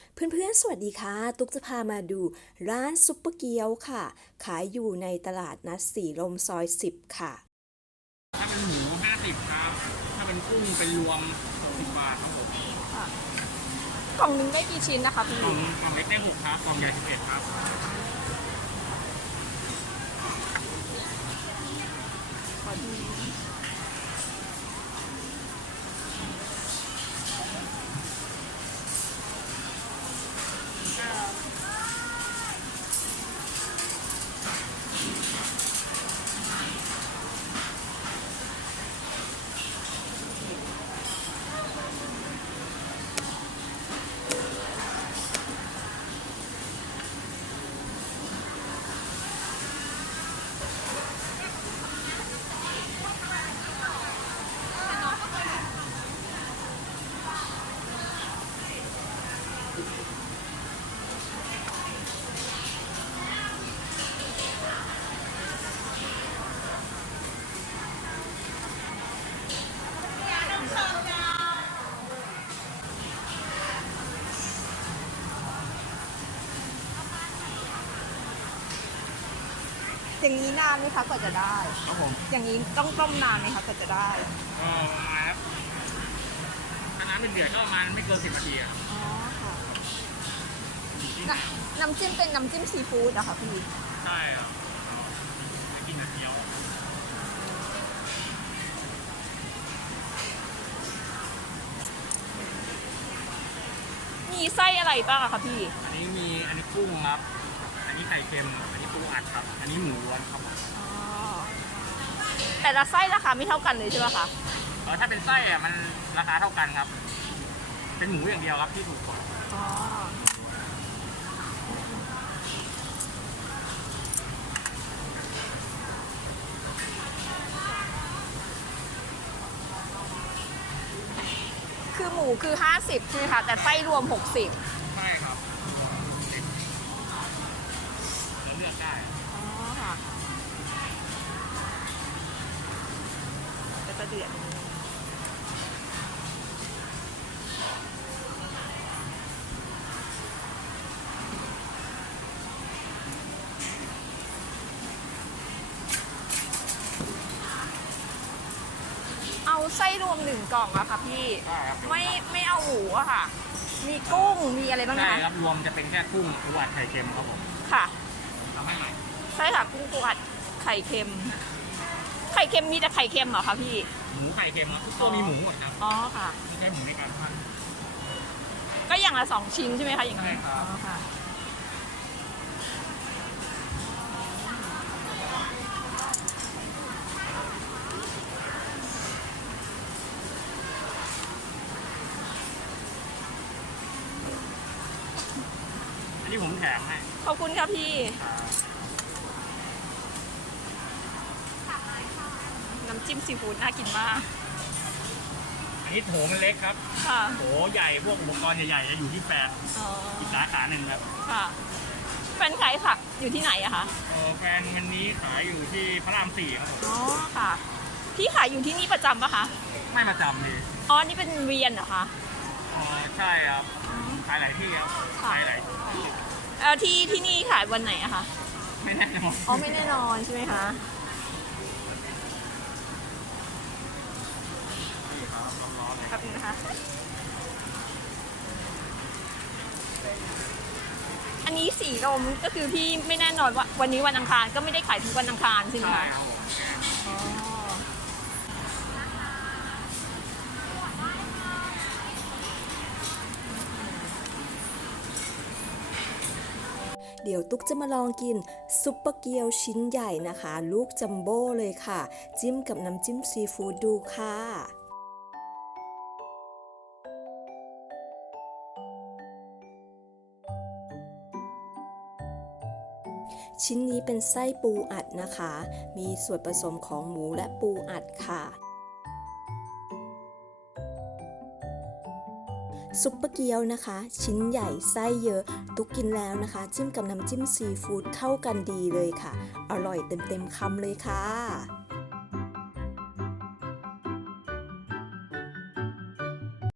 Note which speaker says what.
Speaker 1: เพื่อนๆสวัสดีค่ะตุ๊กจะพามาดูร้านซุปเปอร์เกี๊ยวค่ะขายอยู่ในตลาดนัดสีลมซอย10ค่ะ
Speaker 2: ถ้าเป็นหมู50ครับถ้าเป็นกุ้งเป็นรวม60 บาทครับผม
Speaker 3: ค่ะกล่องหนึงได้กี่ชิ้นนะคะพี่
Speaker 2: กล่องเล็กได้6ครับกล่องใหญ่11ครับ
Speaker 3: ขอดูอย่างนี้นานไหมคะกว่าจะได้
Speaker 2: ครับผม
Speaker 3: อย่างนี้ต้องต้มนานไหมคะกว่าจะได้
Speaker 2: ก็ประมาณครับถ้าน้ำเป็นเดือดก็ประมาณไม่เกิน10 นาทีครับ
Speaker 3: อ๋อค่ะ
Speaker 2: อยู่ที่
Speaker 3: น้ำจิ้มเป็นน้ำจิ้มซีฟู้ดเหรอคะพี่
Speaker 2: ใช่ครับไม่กินแต่เกี๊ยว
Speaker 3: มีไส้อะไรบ้างอะคะพี่
Speaker 2: อันนี้กุ้งครับอันนี้ไข่เค็มอันนี้ปูอัดครับอันนี้หมูล้วนครับ
Speaker 3: อ๋อแต่ละไส้ราคาไม่เท่ากันเลยใช่ไหมคะ
Speaker 2: ถ้าเป็นไส้อะมันราคาเท่ากันครับเป็นหมูอย่างเดียวครับที่ถูกกว่า
Speaker 3: อ๋อคือหมูคือ50ใช่ไหมคะแต่ไส้รวม60
Speaker 2: ใช่ครับเราเลือกได้
Speaker 3: อ๋อค่ะจะเดือดเอาไส้รวม1 กล่องอะค่ะพี่ไม่เอาหมูอะค่ะมีกุ้งมีอะไรบ้าง
Speaker 2: ใช่
Speaker 3: นะ
Speaker 2: ครับรวมจะเป็นแค่กุ้งปูอัดไข่เค็มครับผม
Speaker 3: ค่ะ
Speaker 2: ทำให้ใหม่
Speaker 3: ใช่ค่ะกุ้งปูอัดไข่เค็มมีแต่ไข่เค็มเหรอคะพี่
Speaker 2: หมูไข่เค็มครับทุกตัวมีหมูหมดครับ
Speaker 3: อ๋อค่ะ
Speaker 2: ไม่ใช่หมูในการทอด
Speaker 3: ก็อย่างละ2 ชิ้นใช่ไหมคะอย่างนี้
Speaker 2: ใช่ครับ
Speaker 3: อ๋อค่ะ
Speaker 2: อันนี้ผมแถมให้
Speaker 3: ขอบคุณค่ะพี่น้ำจิ้มซีฟู้ดน่ากินมาก
Speaker 2: อันนี้โถมันเล็กครับ
Speaker 3: ค่ะ
Speaker 2: โถใหญ่พวกอุปกรณ์ใหญ่ๆจะอยู่ที่แฟนอีกสาขาหนึ่งครับ
Speaker 3: ค่ะแฟนขายค่ะอยู่ที่ไหนอะคะ
Speaker 2: แฟนวันนี้ขายอยู่ที่พระราม4ครับ
Speaker 3: อ๋อค่ะพี่ขายอยู่ที่นี่ประจำปะคะ
Speaker 2: ไม่ประจำเลย
Speaker 3: อ๋อนี่เป็นเวียนเหรอคะ
Speaker 2: ใช่ครับขายหลายที่ครับขายหลาย
Speaker 3: ที่นี่ขายวันไหนอะคะ
Speaker 2: ไม่แน่นอน
Speaker 3: อ๋อไม่แน่นอนใช่ไหมคะครับนะคะอันนี้สีลมก็คือพี่ไม่แน่นอนว่าวันนี้วันอังคารก็ไม่ได้ขายทุกวันอังคารใช่ไหมคะ
Speaker 1: เดี๋ยวตุ๊กจะมาลองกินซุปเปอร์เกี๊ยวชิ้นใหญ่นะคะลูกจัมโบ้เลยค่ะจิ้มกับน้ำจิ้มซีฟู้ดดูค่ะชิ้นนี้เป็นไส้ปูอัดนะคะมีส่วนผสมของหมูและปูอัดค่ะซุปเปอร์เกี๊ยวนะคะชิ้นใหญ่ไส้เยอะตุ๊กกินแล้วนะคะจิ้มกับน้ำจิ้มซีฟู้ดเข้ากันดีเลยค่ะอร่อยเต็มๆคำเลยค่ะ